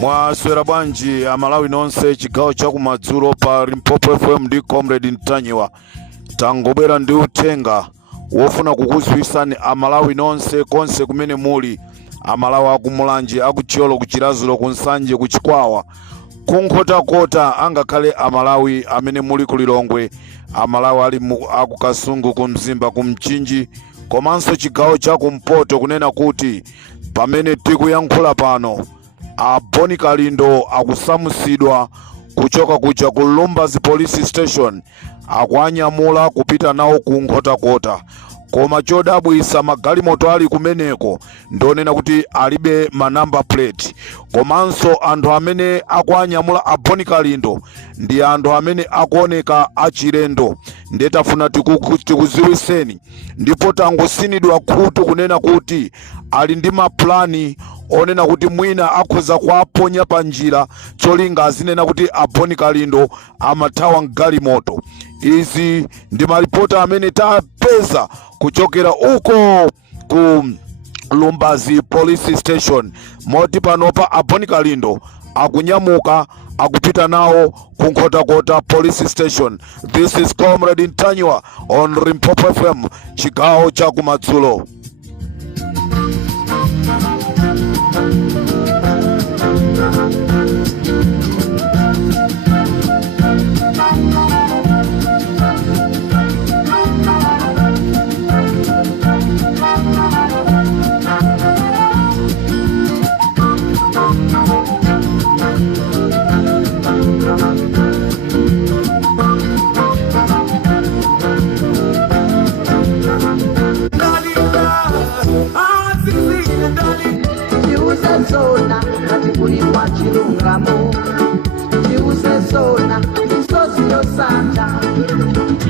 Mwaswera bwanji amalawi nonse chigawo cha kumadzulo pa Limpopo FM ndi Comrade Ntanyiwa. Tangobwera ndi uthenga wofuna kukuzwisani amalawi nonse konse kumene muli, amalawi akumulanje, akuchiyolo, kuchilazulo, kunsanje, kuchikwawa, kunkhota-kota, angakhale amalawi amene muli kulilongwe, amalawi ali akukasungu, kumzimba, kumchinji, komanso chigawo cha kumpoto, kunena kuti pamene tikuyankhula pano Boni Kalindo akusamusidwa kuchoka kuja ku Lumbazi Police Station, akuanyamula kupita nawo kunkhota-kota. Koma chodabwisa magalimoto ali kumeneko ndonena kuti alibe manamba plate. Komanso anthu amene akuanyamula Boni Kalindo ndi anthu amene akuoneka achilendo. Ndetafuna tikuziwiseni, ndipo tangosinidwa khutu kunena kuti ali ndi maplani onena kuti mwina akhoza kuaponya panjira, cholinga azinena kuti Boni Kalindo amathawa mgalimoto. Izi ndi malipota amene tapeza kuchokera uko ku Lumbazi Police Station, moti panopa Boni Kalindo akunyamuka akupita nawo kunkhota-kota Police Station. This is Comrade Ntanyiwa on Limpopo FM, chigawo cha kumadzulo. Sona katikuliwa chilungamo, chiuse sona misozi yosanja,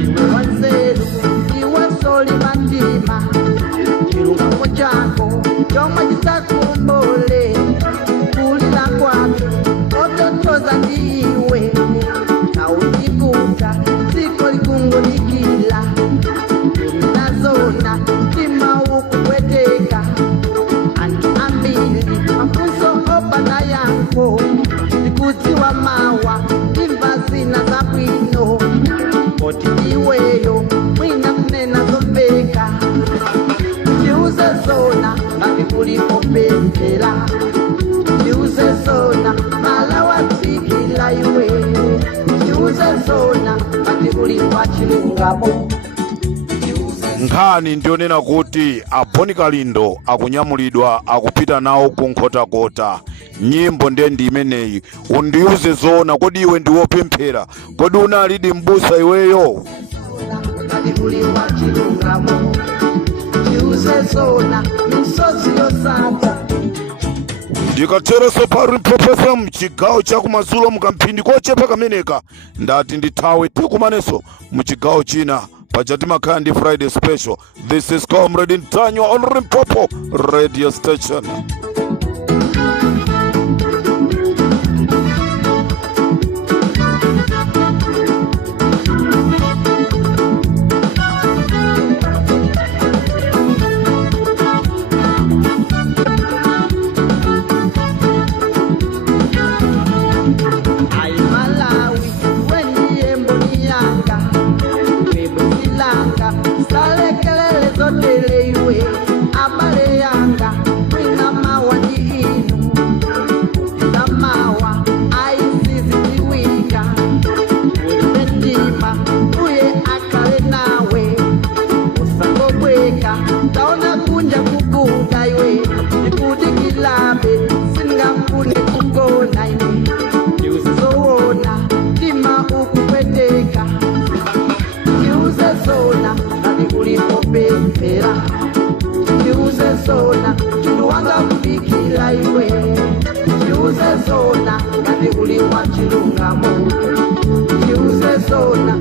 iwe wanzeru, iwe soli mandima, chilungamo chako chomwe chisakumbole, kulila kwake ototoza ndiwe, na ujikuta ziko likungulikila, na zona tima ukuweteka, Nikutiwa mawa, imvazina za bwino, oti iweyo, mwina kunena zombeka. Chiuze sona, ngati kulipo pempela. Chiuze sona, malawa tikila iwe. Chiuze sona, ngati kulipo chilungamo. Nkhani ndionena kuti Boni Kalindo akunyamulidwa akupita nawo kunkhota-kota. Nyimbo ndi imeneyi. Undiuze zona, kodi iwe ndiwopemphera, kodi unalidi mbusa iweyo? Ndikatereso pa Limpopo FM, chigawo cha kumadzulo mukamphindi kochepa kameneka, ndati ndithawe tikumaneso muchigawo china pachati makhala ndi Friday special. This is Comrade Ntanyiwa on Limpopo Radio Station. Chiuze sona, ngati kulipo kupemphera. Ndiuze zona wanga kubikira iwe. Ndiuze zona ngati uli wa chilungamo. Ndiuze zona